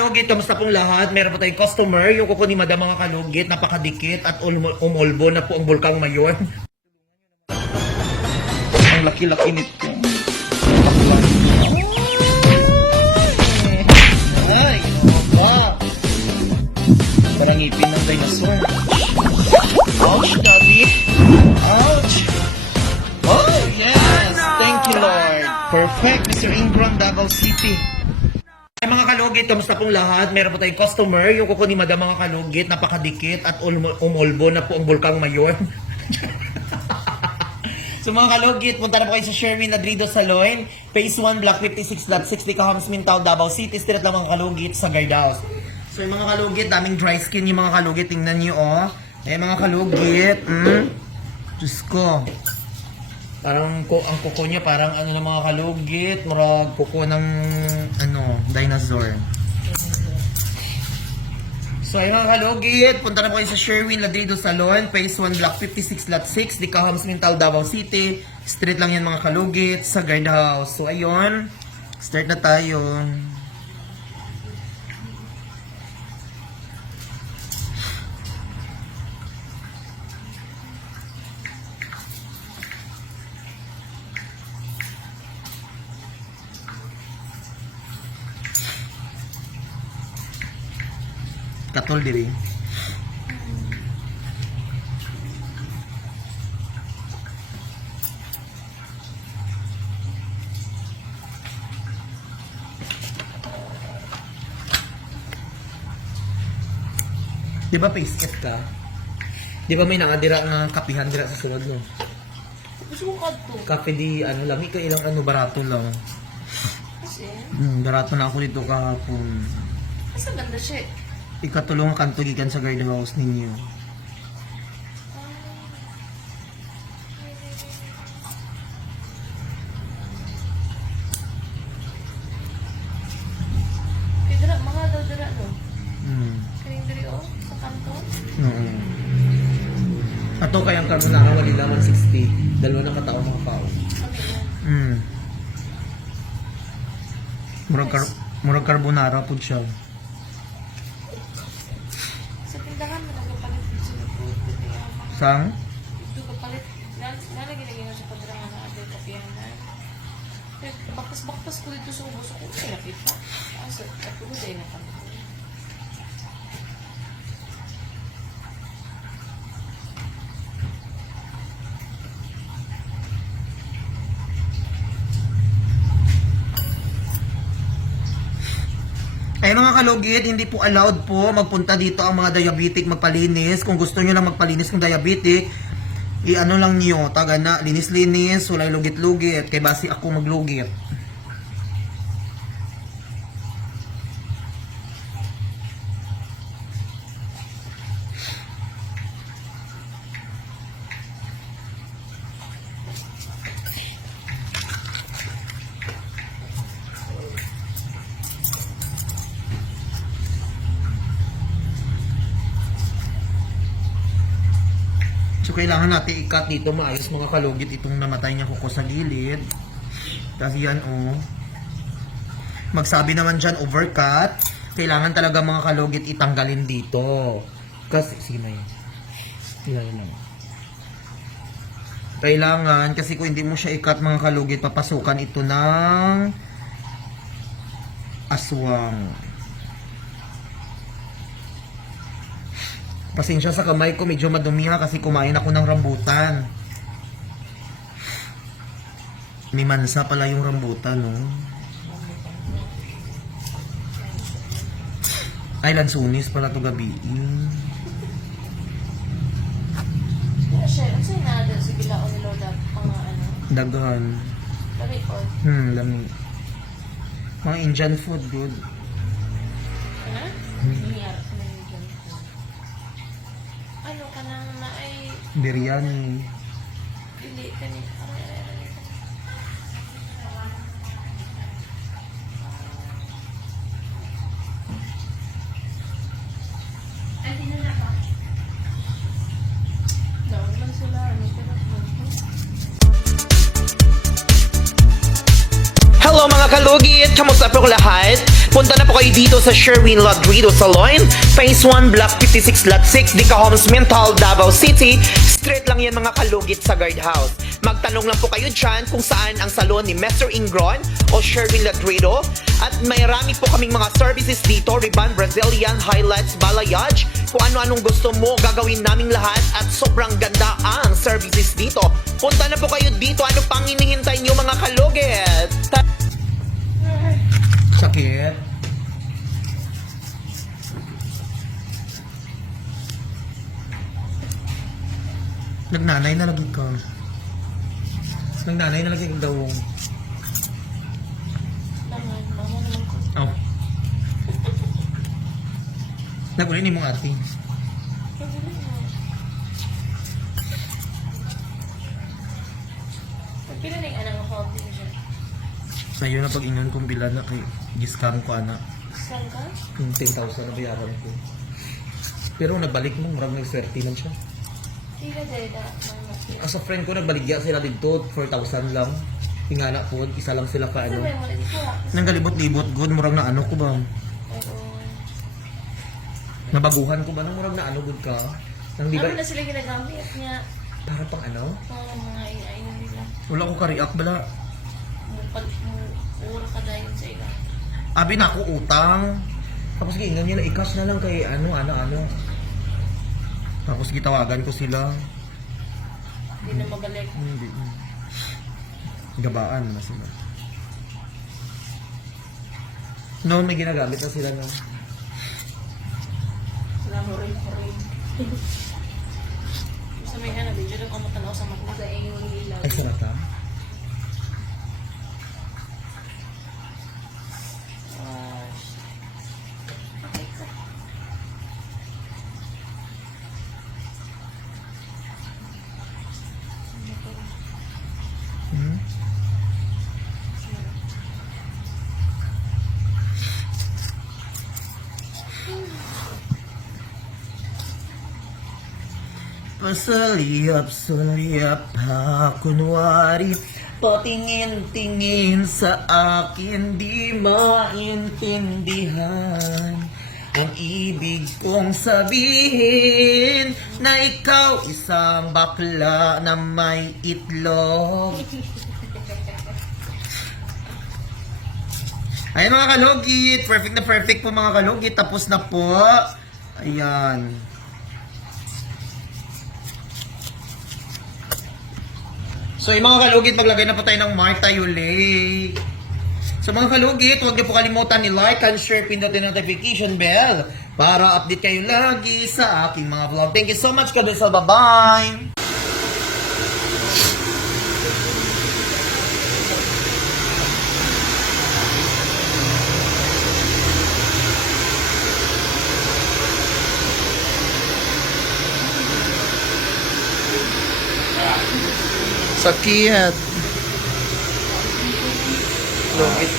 kalugit, kamusta pong lahat? Meron po tayong customer, yung kuko ni Madam mga kalugit, napakadikit at umulbo na po ang Bulkang Mayon. Ang laki-laki nito. Ay, ba? Parang ngipin ng dinosaur. Ouch, daddy. Ouch. Oh, yes. Thank you, Lord. Perfect, Mr. Ingram, Davao City. Ay mga kalugit, kamusta pong lahat? Meron po tayong customer, yung kuko ni Madam mga kalugit, napakadikit at umulbo na po ang Bulkang Mayon. So mga kalugit, punta na po kayo sa Sherwin Ladrido Saloon, Phase 1, Block 56, Lot 60, Kahams, Mintal, Davao City, street lang mga kalugit sa guardhouse. So yung mga kalugit, daming dry skin yung mga kalugit, tingnan nyo oh. Eh mga kalugit, Diyos ko. Parang ang kuko niya, parang ano ng mga kalugit, murag kuko ng dinosaur. So ay mga kalugit, punta na po kayo sa Sherwin Ladrido Saloon, Phase 1, Block 56, Lot 6, Kahams, Mintal, Davao City. Street lang yan mga kalugit sa guardhouse. So ayun, start na tayo. Katol diri. Di ba face it ka? Di ba may nangadira nga kapihan dira sa sulod mo? Sukad to. Kape di lami ka ilang barato lang. Kasi? Barato na ako dito kahapon. Mas ganda siya. Ikatulong kanto gikan sa guardhouse ninyo. Kaya mga dala no? Kaya diri sa kanto? Ato kayang karon na wali lang 160. Dalawa na katao mga pao. Murag carbonara pud siya. Sa tindahan mo nagpapalit sila po. Sang? Ito kapalit. Nalagyan na sa padrangan na atin kapiyanan. Baktas-baktas ko dito sa ubos ko. Kaya nakita. Asa, ako ko dahil nakamit. Ay mga kalugit, hindi po allowed po magpunta dito ang mga diabetic magpalinis. Kung gusto nyo lang magpalinis ng diabetic, i-ano lang niyo, taga na, linis-linis, wala lugit-lugit, kay basi ako maglugit. So, kailangan natin i-cut dito maayos mga kalugit itong namatay niya kuko sa gilid. Kasi yan, Magsabi naman dyan, overcut. Kailangan talaga mga kalugit itanggalin dito. Kasi, sige na yun. Kailangan, kasi kung hindi mo siya i-cut mga kalugit, papasukan ito ng aswang. Pasensya sa kamay ko, medyo madumi ha kasi kumain ako ng rambutan. May mansa pala yung rambutan, no? Ay, lansunis pala to gabi. Kaya siya, ang sa'yo na dahil sa bilao ni Lola, mga Daghan. lami ko. Lami. Mga Indian food, good. Ha? Nangyari sa mga dyan. Ano ka nang na ay Biryani. pili ka ni... Ay, sino na ba? Daw lang sila. Ano ka na? Hello mga kalugit! Kamusta po lahat? Punta na po kayo dito sa Sherwin Ladrido Salon, Phase 1, Block 56, Lot 6, Dica Homes, Mental, Davao City. Straight lang yan mga kalugit sa guardhouse. Magtanong lang po kayo dyan kung saan ang salon ni Mr. Ingron o Sherwin Ladrido. At mayroon po kaming mga services dito, Riban, Brazilian, highlights, balayage. Kung ano-anong gusto mo, gagawin naming lahat at sobrang ganda ang services dito. Punta na po kayo dito. Ano pang hinihintay nyo mga kalugit? Sakit. Nagnanay na lagi ka. Nagnanay na lagi daw. Oh. Nagulit ni mong ate. Pila na yung anak ng hobby niya? Sa'yo na pag-ingon kong bilan na kay giscam ko ana. Saan ka? Yung 10,000 na bayaran ko. Pero nagbalik mo, marang nag-swerte lang siya. Pila dahil na. As a friend ko, nagbaligya sila dito, 4,000 lang. Ingana po, isa lang sila ka ano. Ano ba yung wala dito? Nang galibot-libot, good, murang na ano ko ba? Oo. Nabaguhan ko ba nang murang na ano good ka? Nang di ba, Ano na sila ginagamit niya? para pang ano? Mga mga inaina nila. Wala ko ka-react bala. Mura ka dahil sa ila. Abi na ako utang. Tapos giingan niya na i-cash na lang kay ano. Tapos gitawagan ko sila. Hindi na mabalik. Hindi. Gabaan na sila. No, may ginagamit na sila na. Sila hurin. Sa may ano, video doon kung matanaw sa mga sa yung ilaw. Ay, sarap ka? Hmm? Pasaliyap ha, kunwari patingin-tingin sa akin, di maintindihan ang ibig kong sabihin na ikaw isang bakla na may itlog. Ayan mga kalugit, perfect na perfect po mga kalugit, tapos na po. Ayan. So yung mga kalugit, maglagay na po tayo ng Marta Yule. So mga kalugit, huwag niyo po kalimutan i-like and share, pindutin ang notification bell para update kayo lagi sa aking mga vlog. Thank you so much, Kabisal. Bye-bye! Sakit. Lugit.